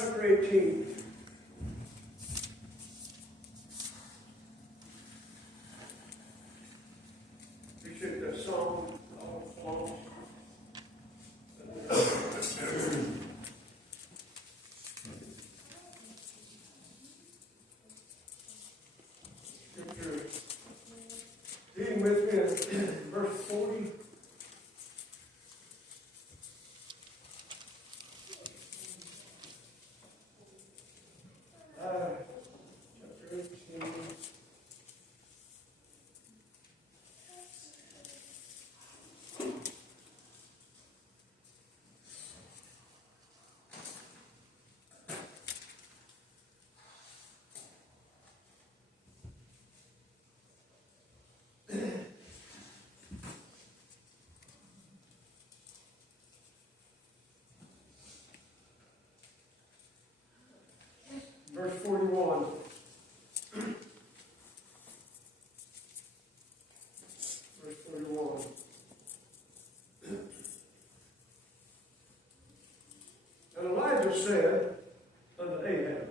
chapter 18. Appreciate that song. Scripture, reading with me in verse 40. Chapter 18. Verse 41. Verse 41. And Elijah said unto Ahab,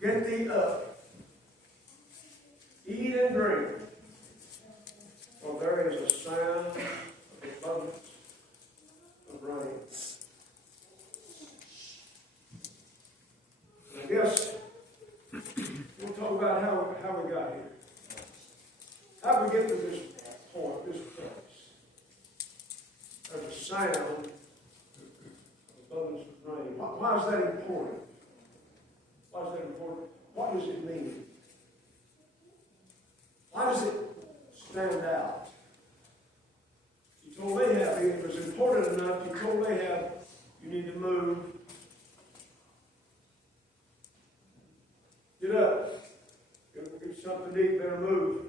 Get thee up, eat and drink, for there is a sound of abundance of rain. I guess we'll talk about how we got here. How did we get to this point, this place? There's a sound of abundance of rain. Why is that important? Why is that important? What does it mean? Why does it stand out? He told Ahab, it was important enough, he told Ahab, you need to move. Get up. Get something to eat, better move.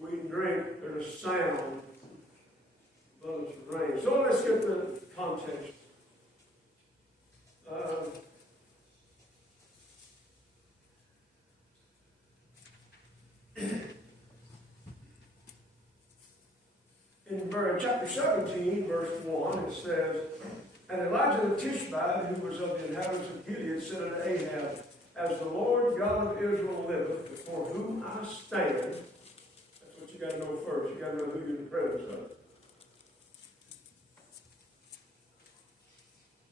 We can drink, there's a sound. Abundance of rain. So let's get the context. In chapter 17, verse 1, it says, And Elijah the Tishbite, who was of the inhabitants of Gilead, said unto Ahab, As the Lord God of Israel liveth, before whom I stand. That's what you got to know first. You got to know who you're in the presence of.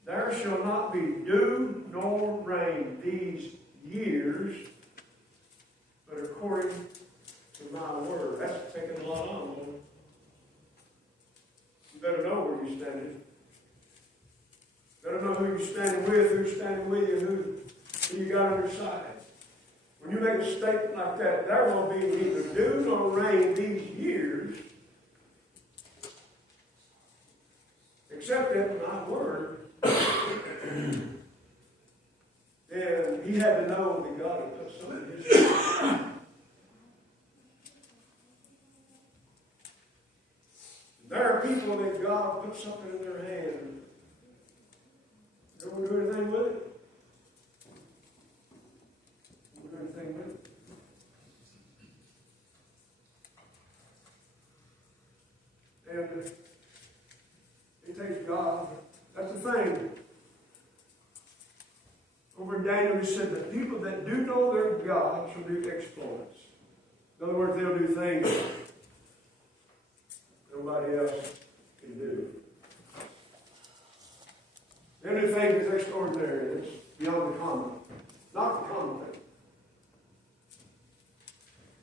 There shall not be dew nor rain these years, but according to my word. That's taking a lot on, Lord. You better know where you're standing. You better know who you're standing with, who's standing with you, who you got on your side. When you make a statement like that, there won't be neither dew nor rain these years, except at my word. And he had to know that God had put something in his hand. There are people that God put something in their hand. You don't do anything with it? You don't do anything with it? And it takes God. That's the thing. Over in Daniel, he said that people that do know their God shall do exploits. In other words, they'll do things nobody else can do. They'll do things that's extraordinary. It's beyond the common. Not the common thing.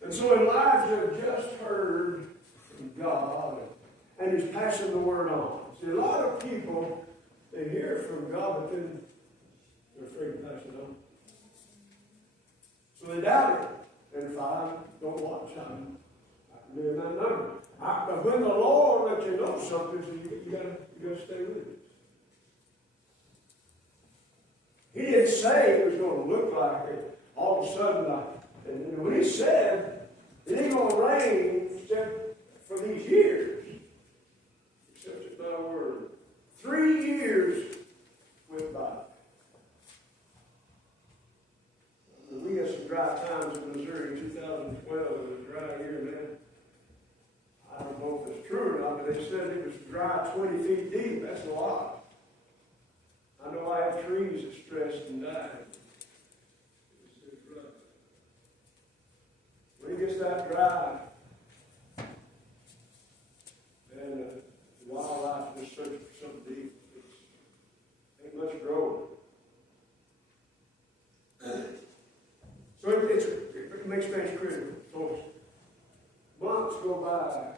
And so Elijah just heard from God, and he's passing the word on. See, a lot of people, they hear from God, but then they're afraid to pass it on. So they doubt it. And if I don't watch, I can be in that number. But when the Lord lets you know something, so you gotta stay with it. He didn't say it was going to look like it all of a sudden. And when he said it ain't going to rain except for these years, except at my word. 3 years went by. We had some dry times in Missouri. 2012 was a dry year, man. I don't know if it's true or not, but they said it was dry 20 feet deep. That's a lot. I know I trees that stressed and died. It's rough. When it gets that dry, and the wildlife is searching for something to eat, ain't much growing. So it makes things critical. So months go by.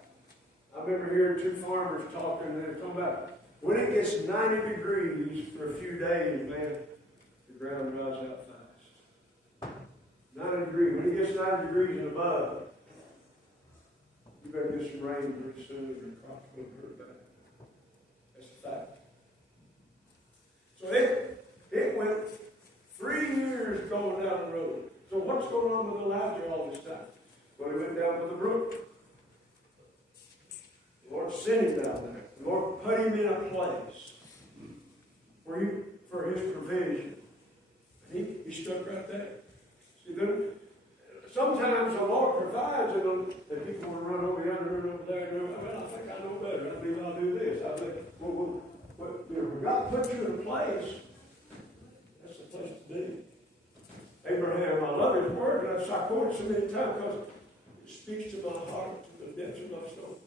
I remember hearing two farmers talking, and they're talking about when it gets 90 degrees for a few days, man, the ground dries out fast. 90 degrees. When it gets 90 degrees and above, you better get some rain pretty soon, or your crops will hurt bad. That's a fact. So it went 3 years going down the road. So what's going on with Elijah all this time? Well, he went down to the brook. The Lord sent him down there. The Lord put him in a place for his provision. And he stuck right there. See, sometimes the Lord provides and people will run over here and run over there and well, I think I know better. I believe I'll do this. I think, when God puts you in a place, that's the place to be. Abraham, I love his word, and I quote it so many times because it speaks to my heart, to the depths of my soul.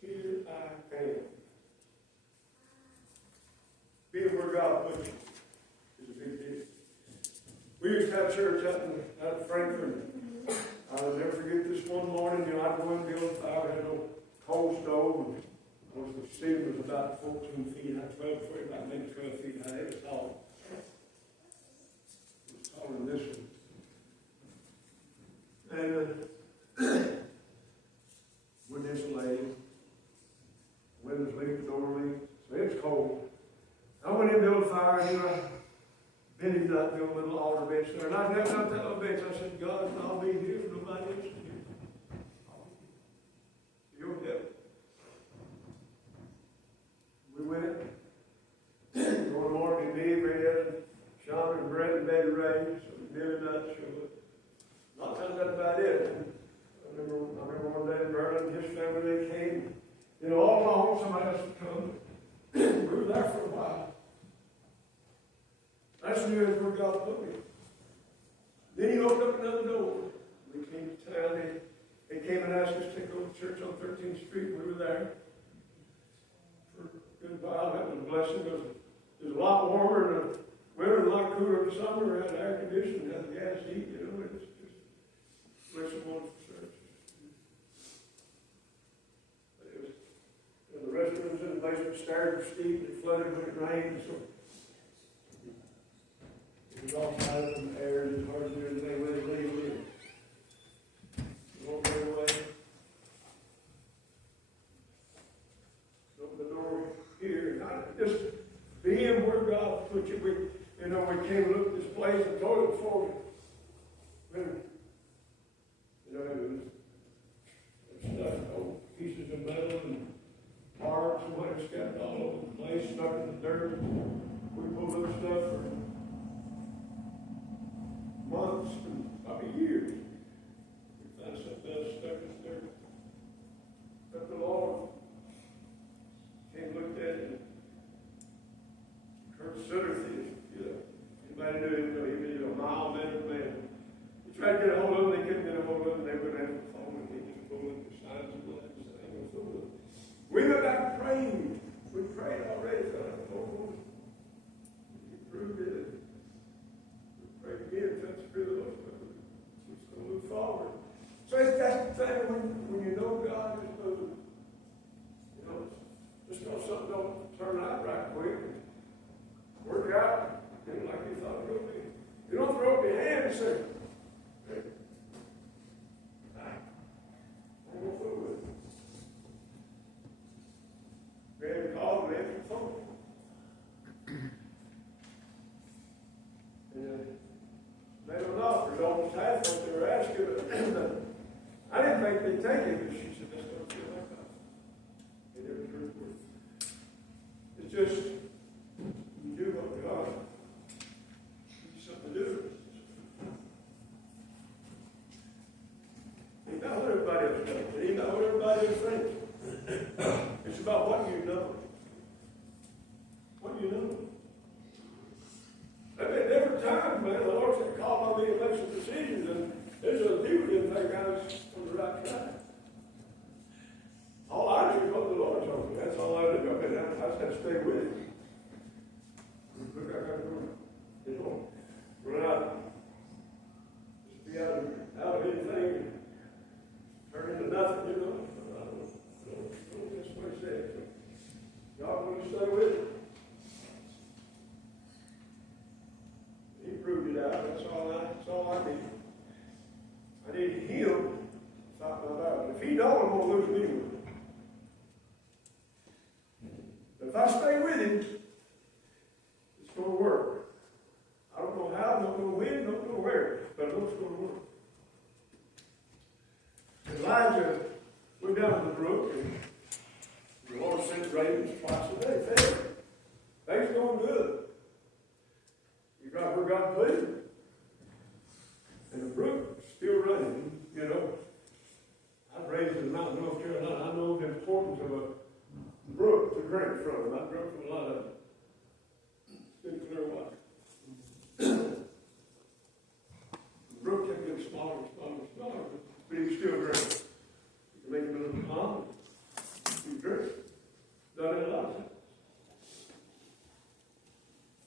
Here I am. Being where God puts you is a big deal. We used to have church out in Frankfurt. I'll never forget this one morning, I'd go in and build a fire, had no coal stove, and the ceiling was about 14 feet high, 12 feet, about maybe 12 feet high. It was tall. It was taller than this one. And wood insulated, windows leaked, the door leaked, so it was cold. I went in and built a fire, and Benny built a little altar bench there, and I knelt out that little bench. I said, God, I'll be here if nobody else is here. You'll help. We went, going to Mark and me, Red, Sean and Brett and Betty Ray, so Billy Nutt showed up. Not telling that about it. I remember one day in Berlin, his family, they came, all along, somebody else would come. We were there for a while. I just knew it was where God put me. Then he opened up another door. We came to town. They came and asked us to go to church on 13th Street. We were there for a good while. That was a blessing. It was a lot warmer in the winter and a lot cooler in the summer. We had air conditioning, had the gas heat. It was just a blessing, wonderful church. But it was, the restrooms in the basement stairs were steep. It flooded when it rained. So it was all tied up in the air, and it was hard to do anything with it legally. It won't get away. Open the door here, and I just being where God put you. We came and looked at this place and told it before. It was stuff, old pieces of metal and parts and whatever scattered all over the place, stuck in the dirt. We pulled up stuff for months and probably years. We found something else stuck in the dirt. But the Lord came and looked at it, and Kurt Sutterfield, anybody knew him, he was a mild-mannered just have to stay with it. Look, I got to go. It's on. Run out. Just be out of anything. Turn into nothing, you know. That's what he said. God will stay with it. He proved it out. That's all I need. I need Him to fight my battle. If He don't, I'm going to lose me with it. But if I stay with Him, it's going to work. I don't know how, don't know when, don't know where, but I know it's going to work. Elijah went down to the brook, and the Lord sent ravens twice a day. Fed him. Things going good. You right where God put him. And the brook is still running. You know, I was raised in Mountain, North Carolina. I know the importance of a brook to drink from. I drunk from a lot of it. Good clear water. The brook kept getting smaller and smaller and smaller, but he was still drinking. You can make him a little pond. You drink. Done it a lot of times.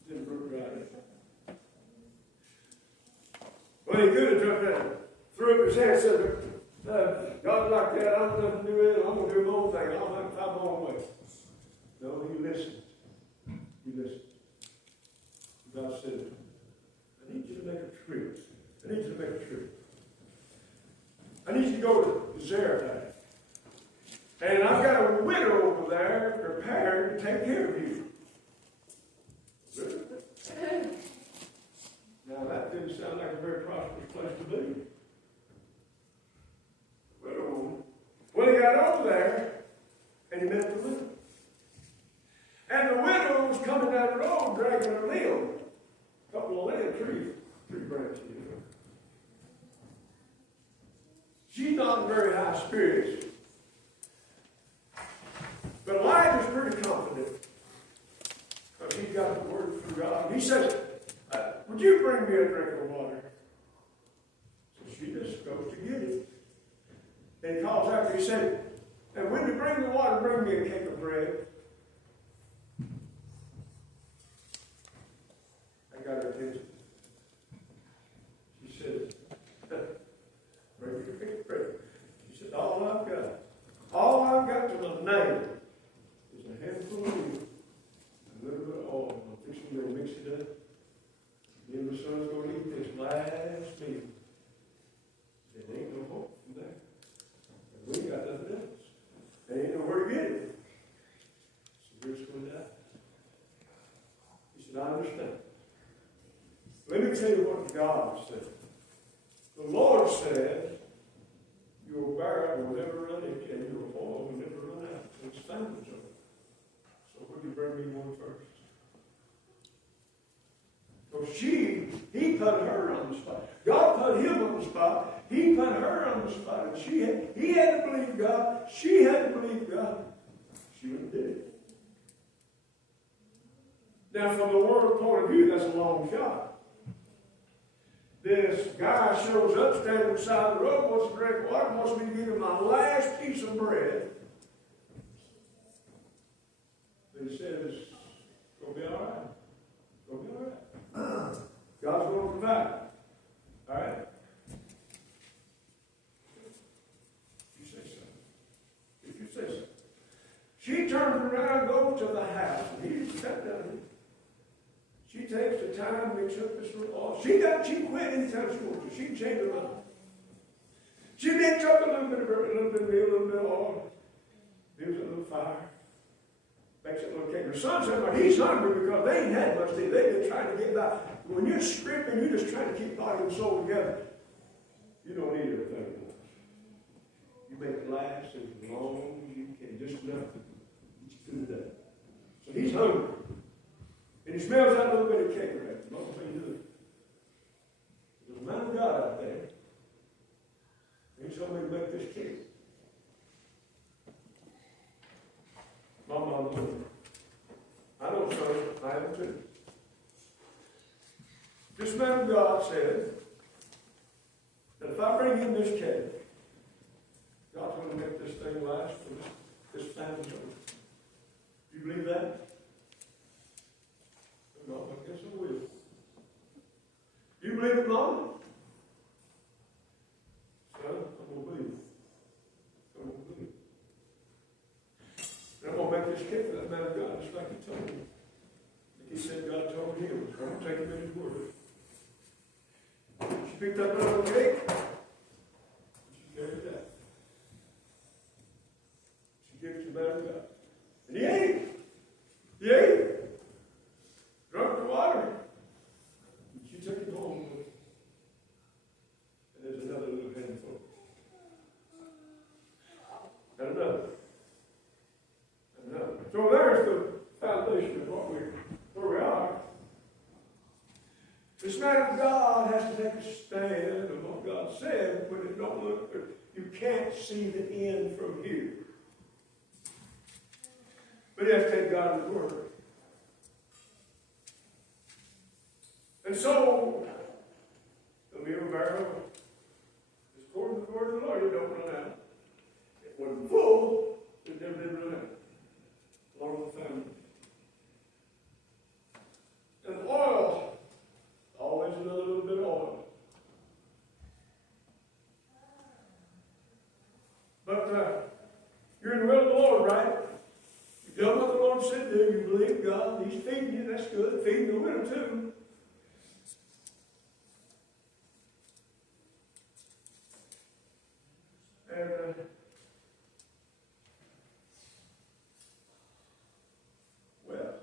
Then the brook dried up. Well, he could have jumped down, threw up his hand, said, God like that, I'm nothing to do with it. I'm going to do my own thing. I'll have to find my own way. No, he listened. He listened. God said, I need you to make a trip. I need you to make a trip. I need you to go to Zarephath. And I've got a widow over there prepared to take care of you. Really? Now that didn't sound like a very prosperous place to be. Widow. Well, he got over there and he met the widow. And the widow was coming down the road dragging her limb. A couple of limb tree branches. She's not in very high spirits. But Elijah's pretty confident. Because he's got the word from God. He says, would you bring me a drink of water? So she just goes to get it. And he calls after, he said, and when you bring the water, bring me a cake of bread. I got her attention. She said, bring me a cake of bread. She said, all I've got to my name is a handful of meat, a little bit of oil. I'm fixing to mix it up. Me and my son's going to eat this last meal. There ain't no hope from there. And we ain't got nothing else. There ain't nowhere to get it. So we're just going to die. He said, I understand. Let me tell you what God said. The Lord said, your barrel will never run empty and your oil will never run out. It's famine zone. So would you bring me one first? So he put her on the spot. God put him on the spot. He put her on the spot. And he had to believe God. She had to believe God. She went and did it. Now, from the world point of view, that's a long shot. This guy shows up, standing beside the road, wants to drink water, wants me to give him my last piece of bread. But he says, it's going to be all right. It's going to be all right. God's going to provide. All right? You say so. If you say so. She turns around, goes to the house, and he's sat down here. She takes the time to mix up this little oil. She quit anytime she wants to. She can change her mind. She mixed up a little bit of meal, a little bit of oil. Gives it a little fire. Makes it a little cake. Her son said, he's hungry because they ain't had much to eat. They've been trying to get by. When you're stripping, you're just trying to keep body and soul together. You don't need everything. You make it last as long as you can. Just enough to get you through the day. So he's hungry. And he smells that little bit of cake right. Not what you do. There's a man of God out there. And he told me to make this cake. Mama, I know, son. I am too. This man of God said that if I bring him this cake, God's going to make this thing last for this family. Do you believe that? just kept that man of God, just like he told him. Like he said God told him, I'm going to take him at his word. She picked up another cake. She carried that. She gave it to the man of God. And he ate. He ate. Drunk the water. And she took it home with her. And there's another little handful. And another. And another. So there's the foundation of where we are. This man of God has to take a stand on what God said when it don't look good. You can't see the end from here. But you have to take God at His word. And so, the meal barrel is according to the word of the Lord. It don't run out. It wasn't full, it never did run out. Along with the family. And oil. Always another little bit of oil. But you're in the will of the Lord, right? You've done what the Lord said to do. You believe God. He's feeding you. That's good. Feeding the widow too. And well,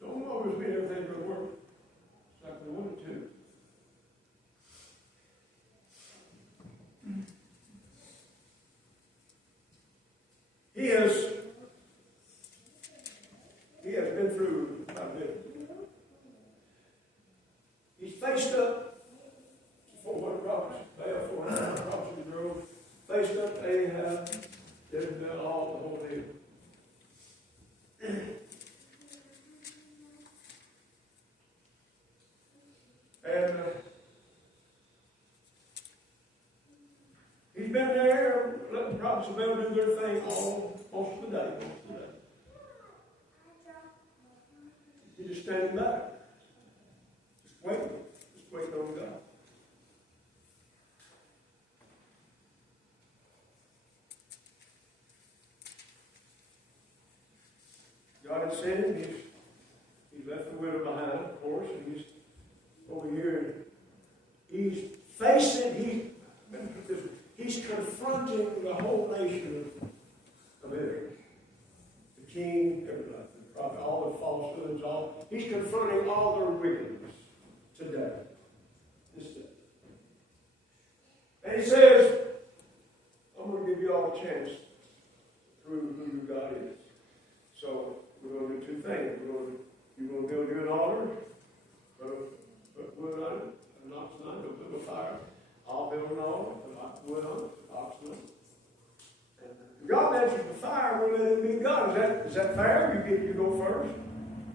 don't always mean everything's going to work. It's like we want it to. He has been through quite a bit. He's faced up to 400 prophets. They have 400 prophets in the room. Faced up Ahab. Did done all the whole deal. And he's been there letting the prophets of Baal do their thing most of the day. He's just standing back. Just waiting on God. God had sent him. He's left the widow behind, of course, and he's over here. He's facing, he's confronting the whole nation of Israel. The king, everybody, the prophet, all the falsehoods, he's confronting all their wickedness today. This day. And he says, I'm going to give you all a chance to prove who your God is. So we're going to do two things. You're going to build you an altar, put wood on it, an oxen on it, don't put no fire. I'll build an altar, put wood on it, oxen on it. And God mentions the fire, we'll let it be God. Is that fair? You go first.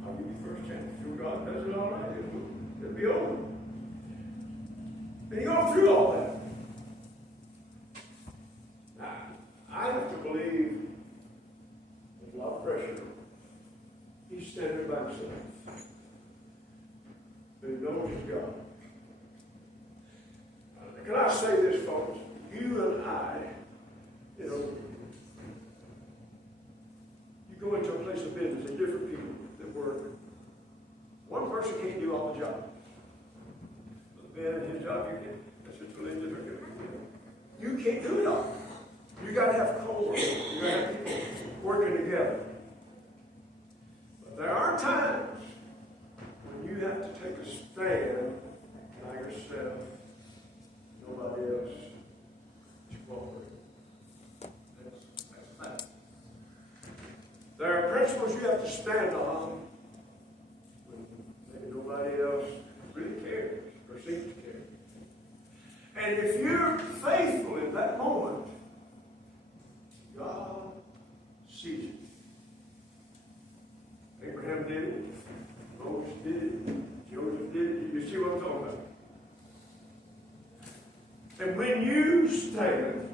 I'll give you first chance. If your God does it all right, it'll be over. And you go through all that. Now, I have to believe there's a lot of pressure. He's standing by himself. But he knows he's God. Can I say this, folks? You and I, you go into a place of business, there's different people that work. One person can't do all the job. But Ben, his job, you can. That's what religion are doing. You can't do it all. You got to have co-workers. You got to have people working together. But there are times when you have to take a stand by yourself. Nobody else is cooperating. That's fact. There are principles you have to stand on when maybe nobody else really cares or seems to care. And if you're faithful in that moment, God sees you. Abraham did it. Moses did it. Joseph did it. You see what I'm talking about? And when you stand,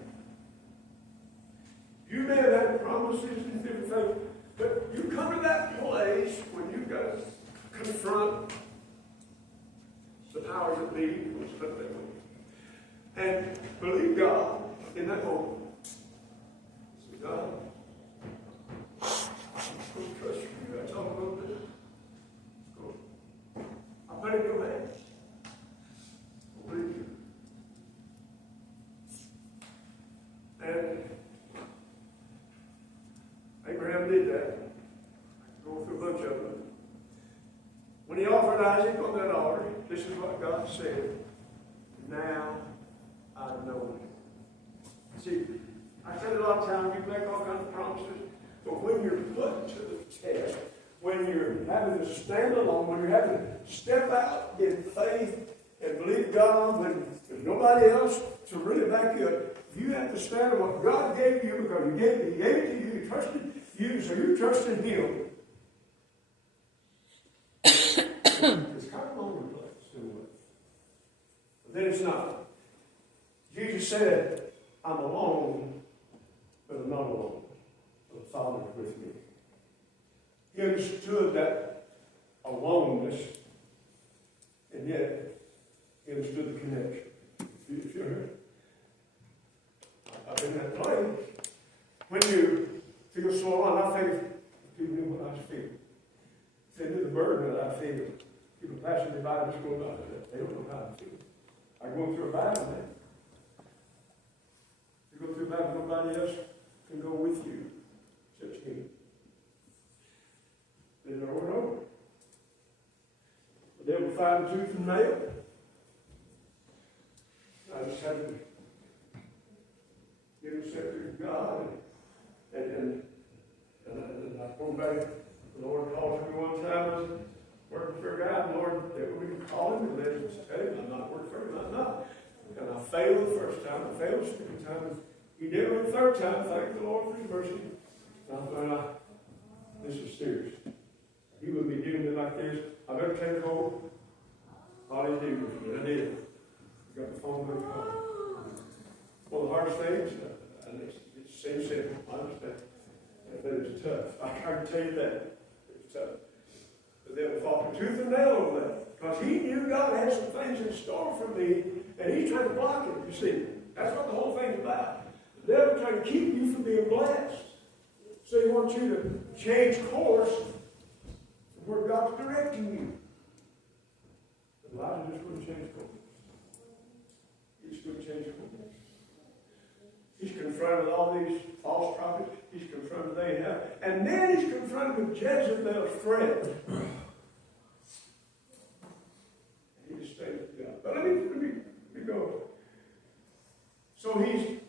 you may have had promises and different things, but you come to that place when you've got to confront the powers that be, and believe God in that moment. Say, God, I'm going to trust you. That's all I'm going to do. I put it in your hands. I believe you. And Abraham did that. Going through a bunch of them. When he offered Isaac on that altar, this is what God said. Now I know it. See, I said a lot of times, you make all kinds of promises, but when you're put to the test, when you're having to stand alone, when you're having to step out in faith and believe God, when there's nobody else to really back you up, you have to stand on what God gave you because He gave it to you, He trusted you, so you trusted Him. It's kind of all over the place in a way. But then it's not. Jesus said, I'm alone, but I'm not alone. The Father is with me. He understood that aloneness, and yet he understood the connection. If you're here, I've been in that place. When you feel so alone, I think people knew what I was feeling. They knew the burden that I feel. People passing me by just going by that. They don't know how I feel. I'm going through a battle, man. You go through a battle, nobody else can go with you except Him. Then over and over. The devil fighting tooth and nail. I just had to get accepted to God and I come back. The Lord called me one time. I was working for a guy, and the Lord, we could call him and let him tell him, I'm not working for him, I'm not. And I failed the first time, I failed the second time. He did it the third time, thank the Lord for His mercy. And I thought, this is serious. He would be doing me like this. I better take hold. All He did was, and I did. I got the phone book call. One of the hardest things, and it seems simple, I understand. But it's tough. I can tell you that. It's tough. But they would fought tooth and nail over that. Because he knew God had some things in store for me, and he's trying to block it, you see. That's what the whole thing's about. The devil trying to keep you from being blessed. So he wants you to change course from where God's directing you. But Elijah just wouldn't change course. He just wouldn't change course. He's confronted with all these false prophets. He's confronted with Ahab. And then he's confronted with Jezebel's threat. And he just stayed with God. But let me go. So he's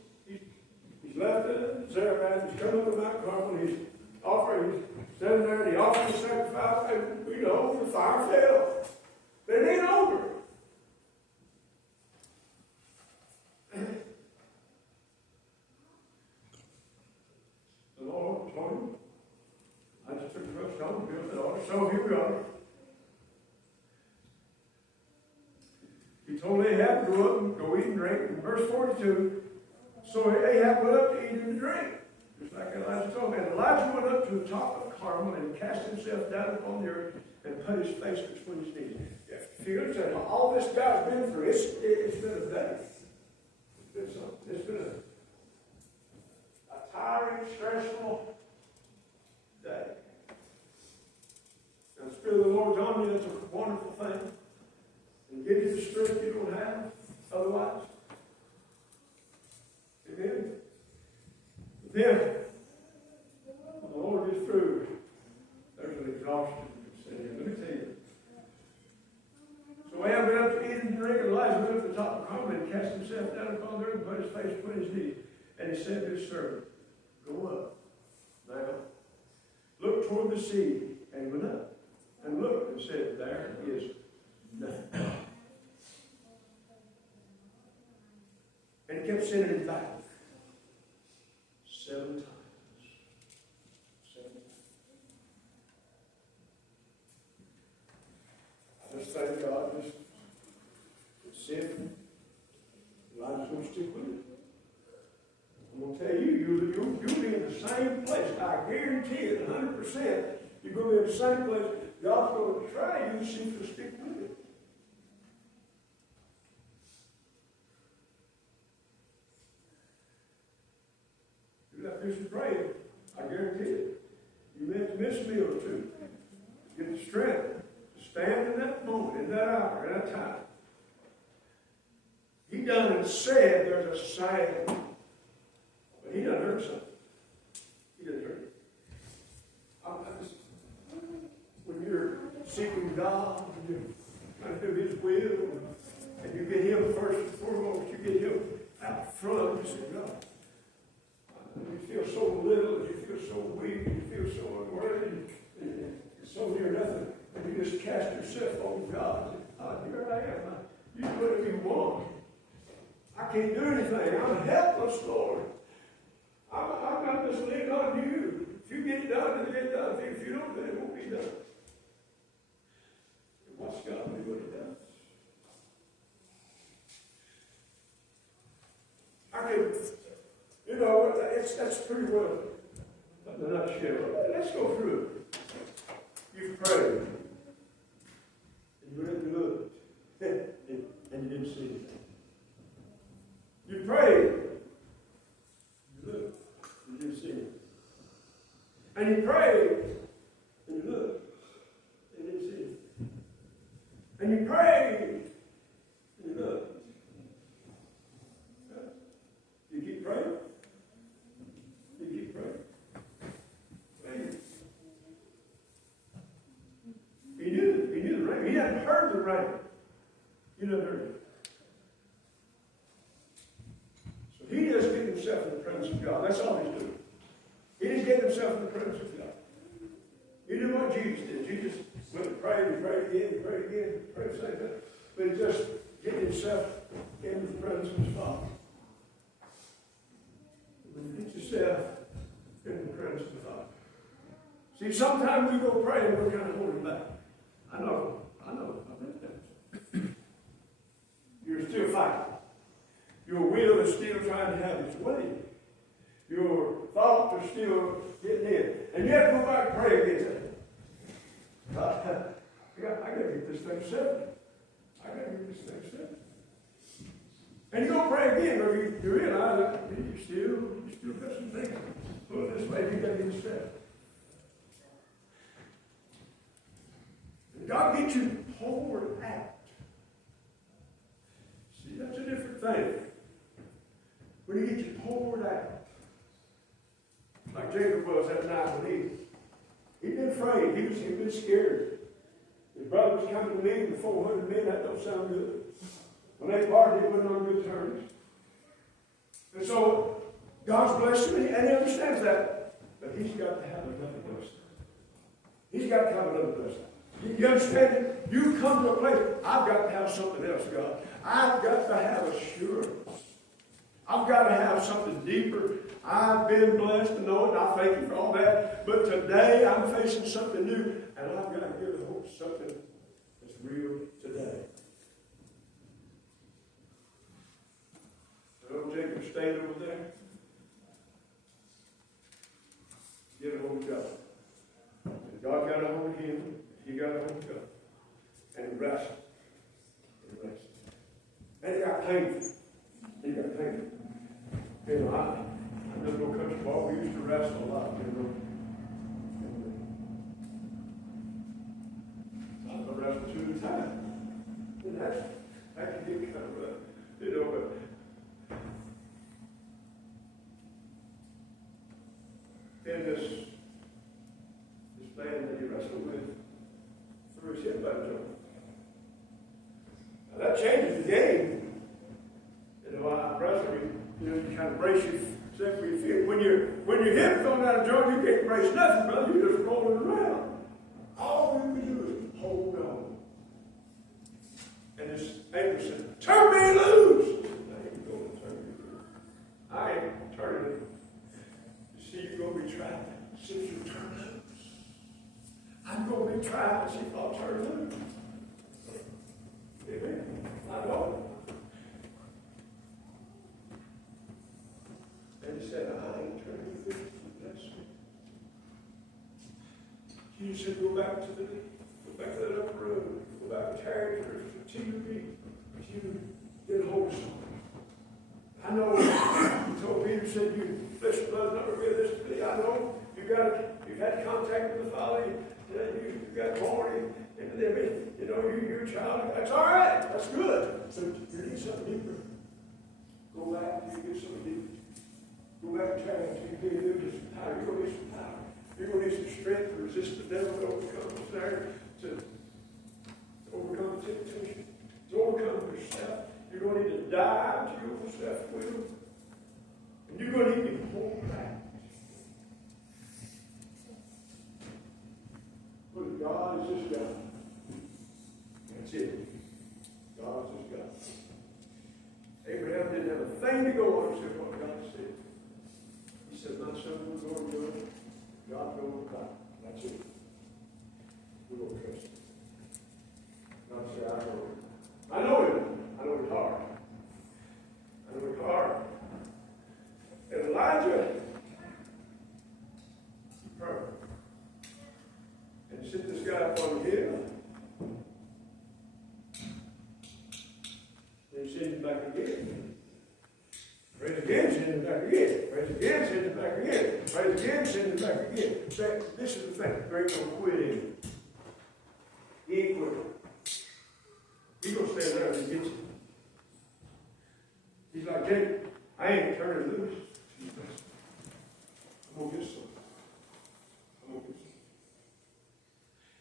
left Zarephath. He's come up to Mount Carmel. He's standing there and he offers the sacrifice. And, the fire fell. But it ain't over. The Lord told him, I just took the rough stone and built the altar. So here we are. He told Ahab to go up and go eat and drink. In verse 42, so Ahab went up to eat and drink. Just like Elijah told him. And Elijah went up to the top of Carmel and cast himself down upon the earth and put his face between his knees. If you understand all this guy's been through, it's been a day. It's been a tiring, stressful day. And the Spirit of the Lord's on you. That's a wonderful thing. And give you the strength you don't have otherwise. Amen. Then, when the Lord is through, there's an exhaustion. Let me tell you. So Ahab went up to eat and drink, and Elijah went up to the top of Carmel and cast himself down upon the earth and put his face between his knees. And he said to his servant, go up now, look toward the sea. And he went up and looked and said, there is nothing. And he kept sending him back 7 times. 7 times. I just thank God, just sin. Elijah's going to stick with it. I'm going to tell you, you'll be in the same place. I guarantee it, 100%. You're going to be in the same place. God's going to try you to see if you'll stick with it. do some praying. I guarantee it. You may have to miss a meal or two. Get the strength to stand in that moment, in that hour, in that time. He done and said there's a sign. But he done heard something. He done heard it. When you're seeking God, and you're trying to do His will, and you get Him first and foremost, you get Him out front, you say, God, you feel so little, and you feel so weak, and you feel so unworthy, and so near nothing, and you just cast yourself on God. Here I am. You do whatever you want. I can't do anything. I'm helpless, Lord. I'm not just leaning on you. If you get it done, it'll get done. If you don't, then it won't be done. And watch God do what He does. That's pretty well in a nutshell. Let's go through it. You've prayed. And you went and looked. And you didn't see anything. You prayed. You looked. You didn't see anything. And you prayed. And you looked. And you didn't see anything. And you prayed. And you looked. You keep praying. You keep praying. Praying. He knew the rain. He hadn't heard the rain. You never heard it. So he just get himself in the presence of God. That's all he's doing. He just get himself in the presence of God. He did what Jesus did. Jesus went and prayed and prayed again and prayed again, prayed the same thing. But he just get himself in the presence of his Father. When you get yourself in the presence of the Father. See, sometimes we go pray and we're kind of holding back. I know. I've been there. You're still fighting. Your will is still trying to have its way. Your thoughts are still getting in. And you have to go back and pray again. I got to get this thing settled. And you go pray again, but you realize that you still got some things pulling this way. You got to get it settled. And God gets you poured out. See, that's a different thing. When He gets you poured out. Like Jacob was that night when he'd been afraid. He'd been scared. His brother was coming to meet him, 400 men. That don't sound good. When they parted, it wasn't on good terms. And so, God's blessed him, and he understands that. But he's got to have another blessing. He's got to have another blessing. You understand it? You come to a place, I've got to have something else, God. I've got to have assurance. I've got to have something deeper. I've been blessed to know it, and I thank you for all that. But today, I'm facing something new, and I've got to give the hope something that's real today. So Jacob stayed over there. Get a hold of God. And God got a hold of him. He got a hold of God. And he wrestled. And it got painful. You know, I never go country ball. We used to wrestle a lot, you know. And I wrestle 2 at a time. And that can get kind of rough, you know, but then this man that he wrestled with threw his hip back to him. Now that changes the game. You know, I wrestling, you know, you kind of brace yourself for your feet. When your hip's going down a joint, you can't brace nothing, brother. You're just rolling around. All you can do is hold on. And this ankle said, "Turn me loose." I ain't going to turn you loose. I ain't turning it. You see, you're going to be trying to see if you turn loose. I'm going to be trying to see if I'll turn loose. Amen. I know. And he said, I ain't turning loose. Bless me. Jesus said, go back to that upper room. Go back to characters. Continue to be. You get a hold of something. I know he told Peter, said, you flesh and blood, not revealed I know you've had contact with the Father, you got born, and you're a child. That's all right. That's good. So you need something deeper. Go back, you get something deeper. Go back and challenge. You need some power. You're going to need some power. You're going to need some strength to resist the devil, to overcome the snare, to overcome the temptation, to overcome yourself. You're going to need to die to your self-will. And you're going to need to hold back. But God is just God. That's it. God is just God. Abraham didn't have a thing to go on except what God said. He said, my son will go and do it. God will reply. That's it. We will trust him. God said, I know him. I know him. I know his heart. I know his heart. And Elijah, he prayed. And sent this guy up on the hill. And he sent him back again. Praise again, send him back again. Praise again, send him back again. Praise again, send him back again. So, this is the thing. There ain't no quitting. He ain't quitting. He's going to stand there and get you. He's like, Jacob, I ain't turning loose. I'm going to get some. I'm going to get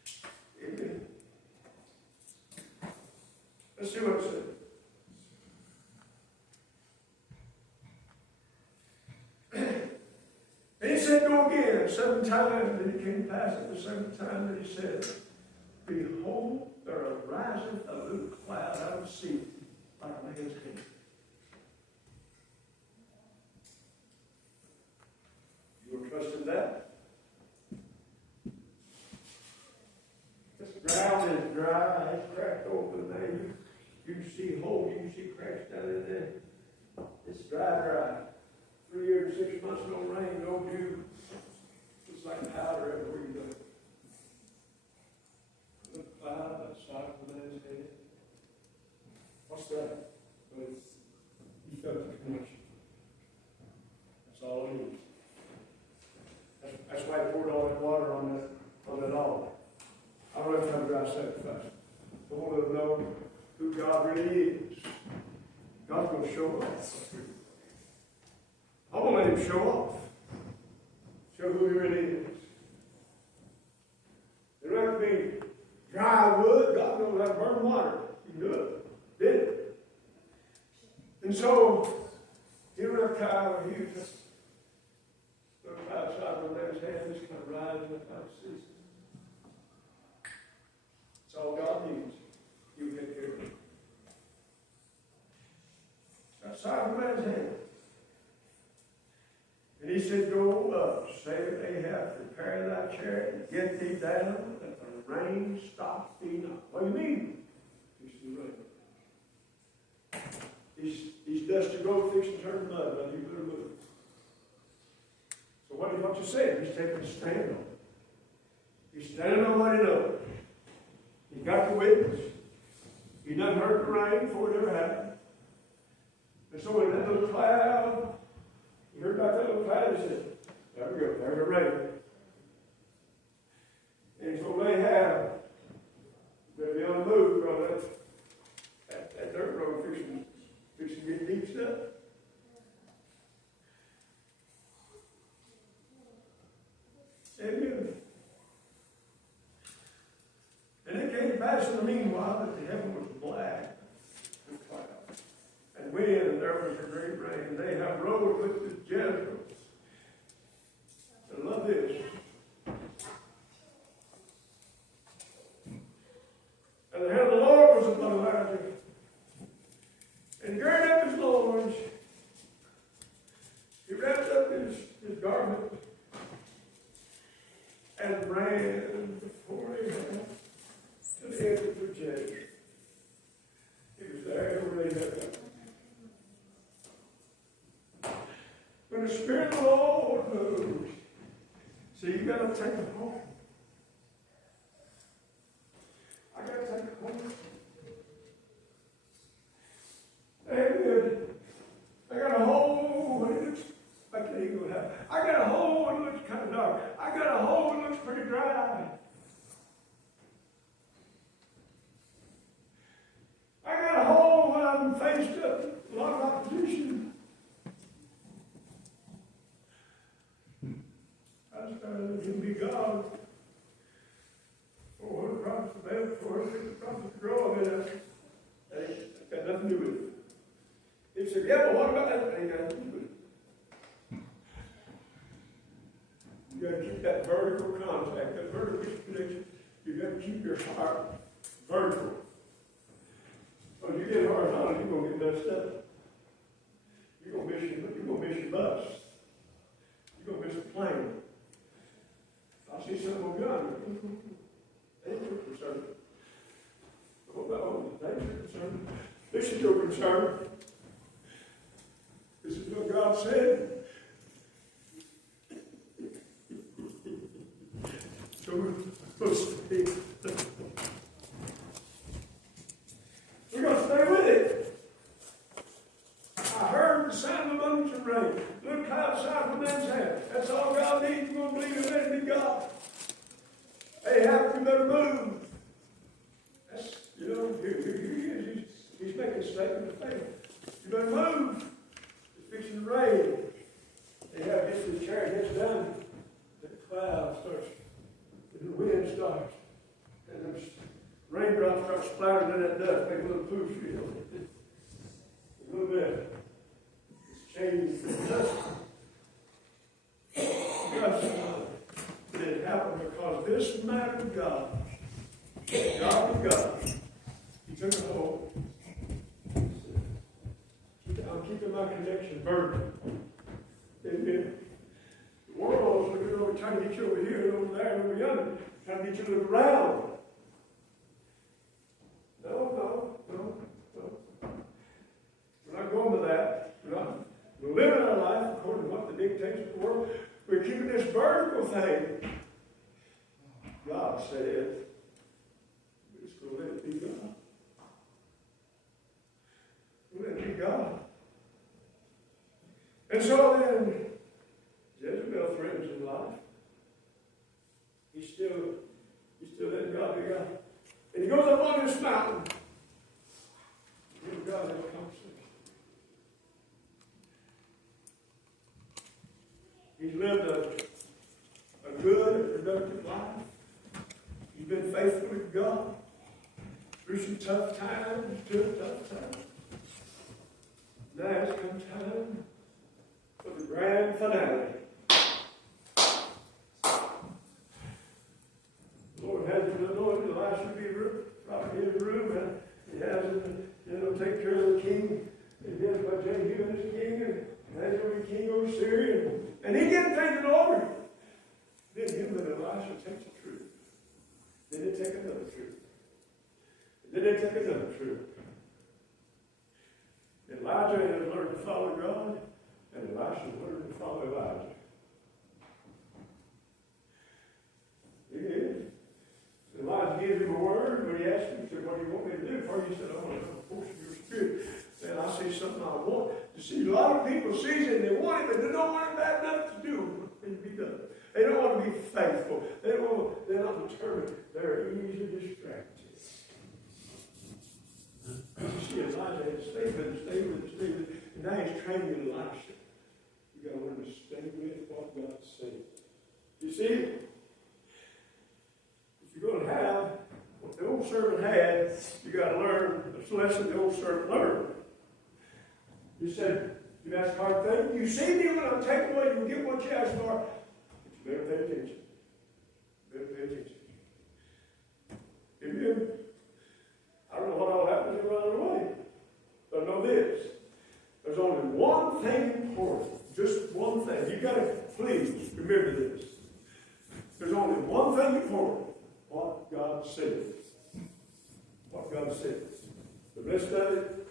some. Amen. Let's see what it says. And he said, go again 7 times. And it came to pass at the 7th time that he said, behold, there ariseth a little cloud out of the sea, like a man's hand. You will trust in that? This ground is dry, it's cracked open there. You can see holes, you can see cracks down in there. It's dry. 3 years, 6 months, no rain, no dew. It's like powder everywhere you go. The cloud outside of the man's head. What's that? Well, he felt the connection. That's all it is. That's why he poured all that water on that altar. I don't have to have a dry sacrifice. I want to know who God really is. God's going to show up. I want to let him show off. Show who he really is. It don't have to be dry wood. God knows how to burn water. He can do it. Did it. And so, he reptile, he was just looked outside of the man's hand, just kind of rising up out of the sea. That's all God needs. He will take care of it. Outside of the man's hand. And he said, go up, say to Ahab, prepare thy chariot, and get thee down, that the rain stop thee not. What do you mean? Fix the rain. These dusty road fixing to turn mud, but you better move. So what you say? He's taking a stand on it. He's standing on what he knows. He got the witness. He done heard the rain before it ever happened. And so in that little cloud, he heard about that little cloud, he said, there we go, there's the rain. And he told Ahab, better be on the move, because that dirt road fixing to get deep stuff. Amen. And it came to pass in the meanwhile that the heaven was black with clouds, and wind, and there was a great rain. They have rode with the Jezreel. I love this. And the hand of the Lord was upon Elijah, and girded up his loins. He wrapped up his garment and ran before Ahab to the edge of the Jezreel. He was there where they had that. When the Spirit of the Lord moves, see, you got to take it home. I got to take it home. Amen. I got a hole when it looks like the eagle hat. I got a hole when it looks prophets grow, I mean, that's got nothing to do with it. He said, yeah, but what about that? Ain't got nothing to do with it. You got to keep that vertical contact, that vertical connection. You got to keep your heart vertical. Because you get horizontal, you're going to get messed up. You're going to miss your bus. You're going to miss the plane. I see something on gun. They ain't your concern. What about that's your concern? This is your concern. This is what God said. So we're supposed to be. We're going to stay with it. I heard the sound of abundance rain. Look how the size of a man's hand. That's all God needs. You're going to believe in it, be God. Ahab, you better move. That's, here he is. He's making a statement of faith. You better move. It's fixing to rain. Ahab gets his chariot, gets done. The cloud starts, and the wind starts. And the raindrops start splattering in that dust, make a little poof, a little bit. It's changed the dust. But it happened because this man of God, he took a hold. I'm keeping my connection burdened. Amen. The world's looking over, trying to get you over here and over there and over yonder, trying to get you to look around. No. We're not going to that. We're living our life according to what the dictates of the world. We're keeping this vertical thing. God said, we're just going to let it be God. We'll let it be God. And so then, Jezebel threatens his life. He's still letting God be God. And he goes up on this mountain. He and God have a conversation. He's lived a good and productive life. He's been faithful to God through some tough times, Now it's come time for the grand finale. The Lord has anointed Elisha to be right in his room, and he has him, take care of the king. And he has by Jehu and his king, and has over the king over Syria. And he didn't take it over. Then him and Elisha takes the truth. Then they take another truth. Then they take another truth. Elijah has learned to follow God, and Elisha has learned to follow Elijah. He is. Elijah gives him a word when he asked him, he said, what do you want me to do for you? He said, I want to force your spirit. And I see something I want. You see, a lot of people see it and they want it, but they don't want it bad enough to do and be done. They don't want to be faithful. They're not determined. They're easily distracted. You see, Elijah had to stay with. And now he's training Elisha. You got to learn to stay with what God said. You see, if you're going to have what the old servant had, you got to learn the lesson the old servant learned. You said, you ask a hard thing. You see me when I take away, you get what you ask for. But you better pay attention. Amen. I don't know what all happens in running away. But know this. There's only one thing important. Just one thing. You got to please remember this. There's only one thing important. What God said. What God said. The rest of it,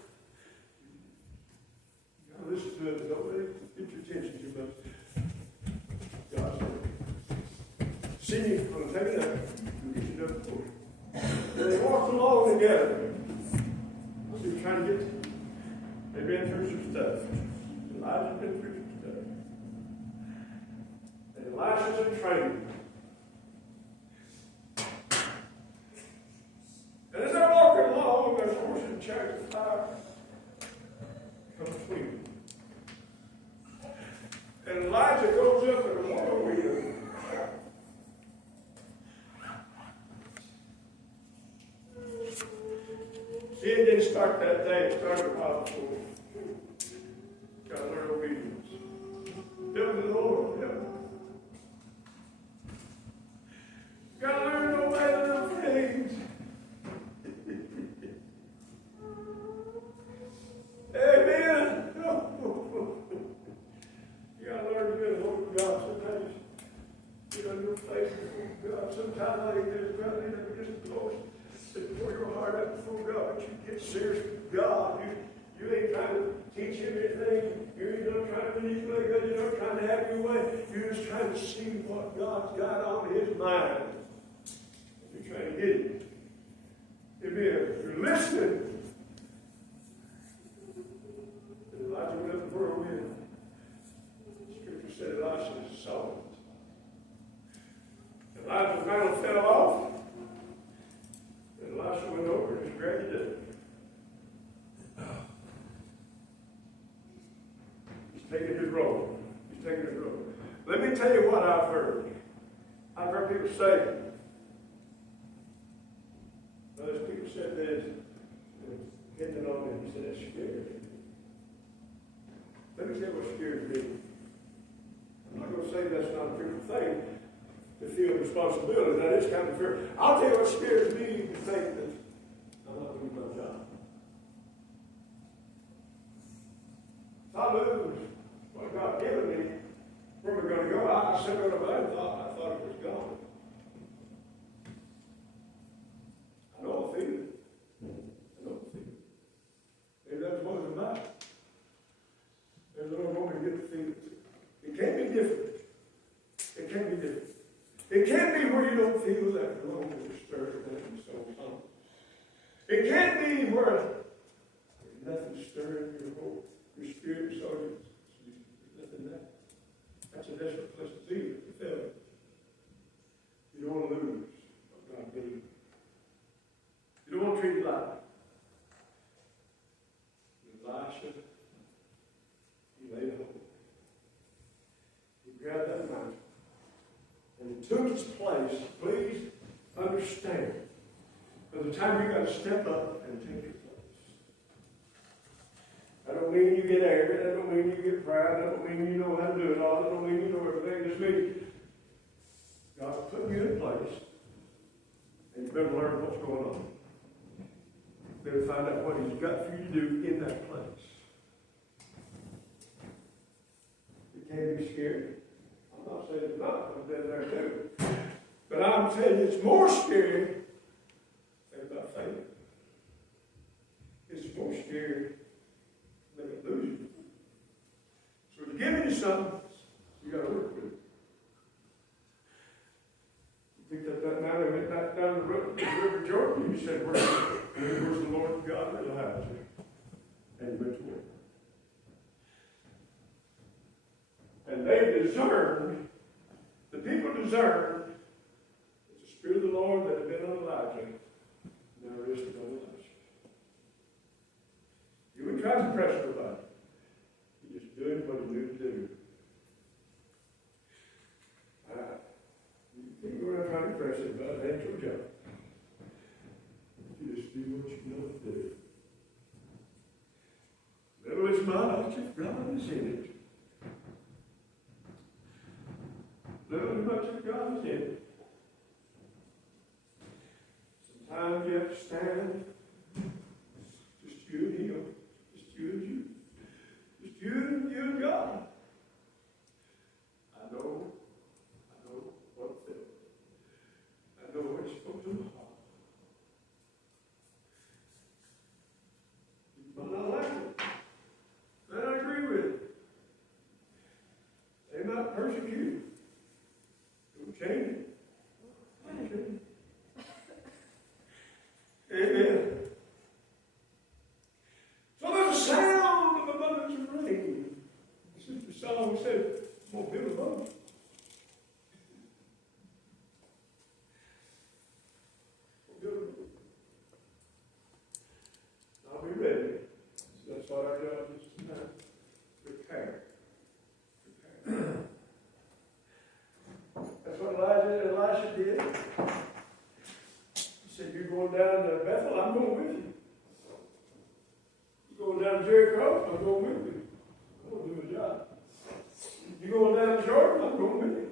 you got to listen to it, but don't let it get your attention too much. God said. See you going to take it up. You'll get you done before. And they walked along together. So you're trying to get, they've been through some stuff. Elijah's been through some stuff. And Elisha's in training. And as they're walking along, there's horses and chariots of fire come between them. And Elijah goes up in a whirlwind. you're not trying to manipulate God. You're not trying to have your way. You're just trying to see what God's got on his mind. You're trying to get it. Amen. If you're listening, Elijah went up the whirlwind. Scripture said Elisha saw it. Elijah's mantle fell off. And Elisha went over and just grabbed it. He's taking his robe. He's taking his robe. Let me tell you what I've heard. I've heard people say, those people said this, hitting on me, he said, that's scary. Let me tell you what scares me. I'm not going to say that's not a fearful thing, to feel responsibility. That is kind of fear. I'll tell you what scares me, to think that I'm not doing my job. If I lose what God given me, where am I going to go? I said what I thought. I thought it was gone. I know I feel it. I know I feel it. Maybe that's what it's about. There's no woman to get the feeling. It can't be different. It can't be different. It can't be where you don't feel that wrong or stirred and so on. It can't be where there's nothing stirring your whole, your spirit, so there's nothing there. That's a desperate place to be. You feel it. You don't want to lose what God gave you. You don't want to treat it lightly. Elisha, he laid hold. He grabbed that mountain and he took its place. Please understand. By the time you got to step up and take your place. I don't mean you get arrogant. I don't mean you get proud. I don't mean you know how to do it all. I don't mean you know everything. Just mean God's putting you in place. And you better learn what's going on. You better find out what He's got for you to do in that place. You can't be scared. I'm not saying it's not. I've been there too. But I'm telling you, it's more scary than about faith. It's more scary than illusion. So to give you something, you got to work with it. You picked up that mountain and went back down the river Jordan. You said, where's the Lord God of Elijah? And you went to work. And they discerned, the people discerned that the Spirit of the Lord that had been on Elijah now rested on Elisha. You wouldn't try to press nobody. You just doing what you knew to do. You can't go around trying to press anybody. It ain't your job. You just do what you know to do. Little is much if God is in it. Little is much if God is in it. Sometimes you have to stand. Just you and Him. Just you and you. Just you and God. I know what it feels. I know what you're supposed to do. You might not like it. And I agree with it. They might persecute you. Don't change it. Don't change it. Amen. So there's a sound of abundance of rain. Sister Solomon said, I'm going to build a boat. I'll be ready. So that's what our job is tonight. Prepare. That's what Elisha did. He said, you're going down to Bethel, I'm going with you. You're going down to Jericho, I'm going with you. I'm going to do my job. You're going down to Jordan, I'm going with you.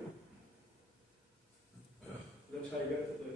That's how you got the